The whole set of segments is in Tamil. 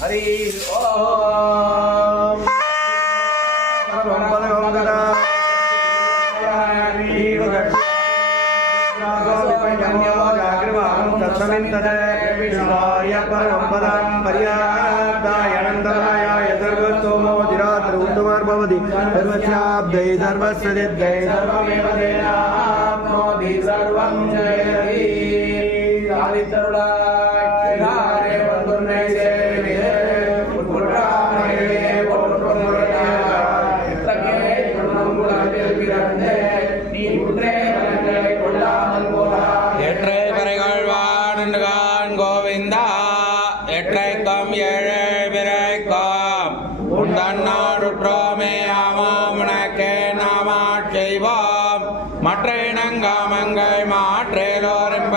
ஹரி ஓம் கோவிந்தா எற்றைக்கும் ஏழு பிறைக்கும் உந்தன்னோடுற்றோமே ஆமாமுனக்கே நாமா செய்வோம் மற்ற இனங்காமங்கள் மாற்றேலோரெம்பாவாய்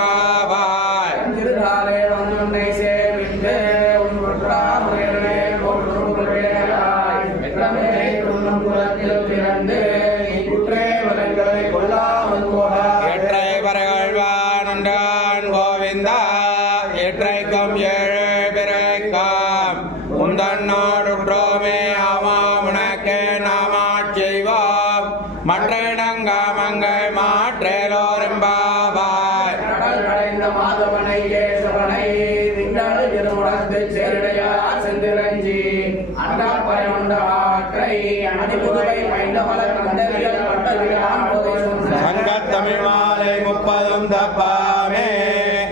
எற்றை பரகழ்வான் கோவிந்தா எற்றைக்கும் ஏழு பிறைக்கும் உந்தன்னோடுற்றோமே ஆமாமுனக்கே நாமா செய்வோம் மற்ற இனங்காமங்கள் மாற்றேலோரெம்பாவாய் மாதவனை கேசவனை திங்கள் இருமுடத்து சேரடையா செந்திரஞ்சி அண்டார் பயனுண்டாற்றை அணிபுதுவை மைந்தமல கண்டவியல் பட்டவிழான் சங்கத் தமிழ் மாலை 30 தப்பாமே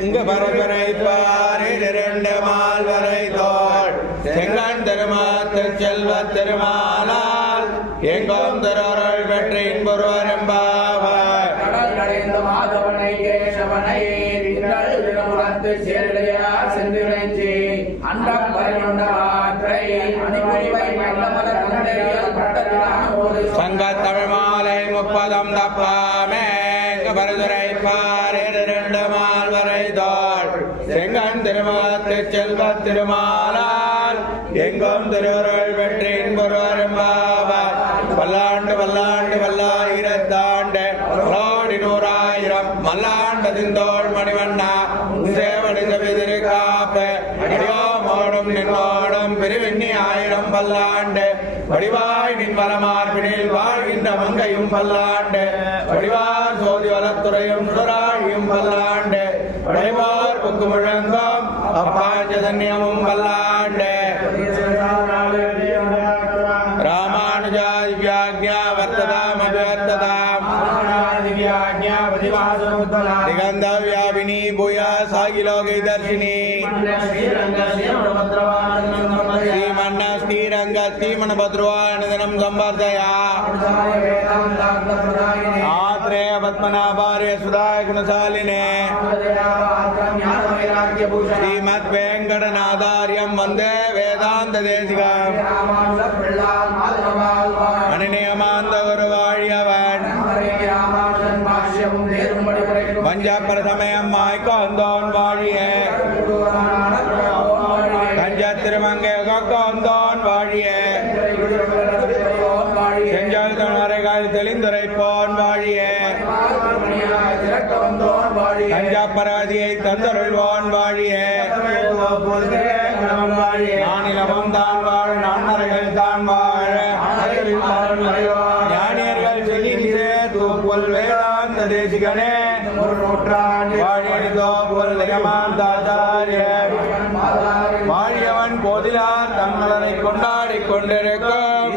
இங்கு பரவரை பாரில் 2 மால்வரை தோள் செங்கன் திருமாத்து செல்வ திருமாலால் எங்கும் திருவருள் பெற்று இன்புறுவரெம்பாவாய் கடல் கடைந்த மாதவனை கேசவனை திங்கள் இருமுடத்து சேரடையா செந்திரஞ்சி அண்டார் பயனுண்டாற்றை அணிபுதுவை மைந்தமல கண்டவியல் பட்டவிழான் சங்கத் தமிழ் மாலை 30 தப்பாமே பரதுரை பாரில் 2 மால்வரை தோள் செங்கன் திருமாத்து செல்வ திருமாலால் எங்கும் திருவருள் பெற்று இன்புறுவரெம்பாவாய் பல்லாண்டு பல்லாண்டு பல்லாயிரத்தாண்டு கோடி 100,000 மல்லாண்டதிந்தோள் மணிவண்ணா சேவடி சபிதிரு காப்பு அடியோமோடும் நின்னோடும் பிரிவிண்ணி 1000 பல்லாண்டு வடிவாய் நின் வலமார்பினில் வாழ்கின்ற மங்கையும் பல்லாண்டு வடிவார் சோதி வளத்துறையும் சுடராழியும் பல்லாண்டு வடிவார் புக்கு முழங்கும் அப்பாஞ்சதன்யமும் பல்லாண்டு ராமானுஜா திவ்யாக்ஞா வர்த்ததாம் அபிவர்த்ததாம் திகந்த வியாபினி பூயா சாகிலோகை தர்ஷினி ஸ்ரீமன்ன ஸ்ரீரங்க ஸ்ரீமணபத்ருவானந்தனம் சம்பர்தயா ஆத்ரேய பத்மநாபாரிய சுதாய குணசாலினே ஸ்ரீமத் வேங்கடநாதாரியம் வந்தே வேதாந்த தேசிகம் அனிநியமாந்த ஒரு வாழியவன் வஞ்ச பிரதமயம் மாய்க்கோந்தோன் வாழிய கஞ்ச திருமங்கை கொக்கோந்தோன் வாழிய செஞ்சல் தணரைகள் தெளிந்துரைப்போன் வாழிய கஞ்சப்பராதியை தந்தருள்வோன் வாழிய நானிலமும் தான் வாழ நான்மறைகள் தான் வாழ ஞானியர்கள் செல்லினிசே தூப்புல் வேதாந்த தேசிகனே வாழியோ புல் நிகமாந்தாச்சாரிய வாழியவன் போதிலார் தங்களனை கொண்டாடிக் கொண்டிருக்கும்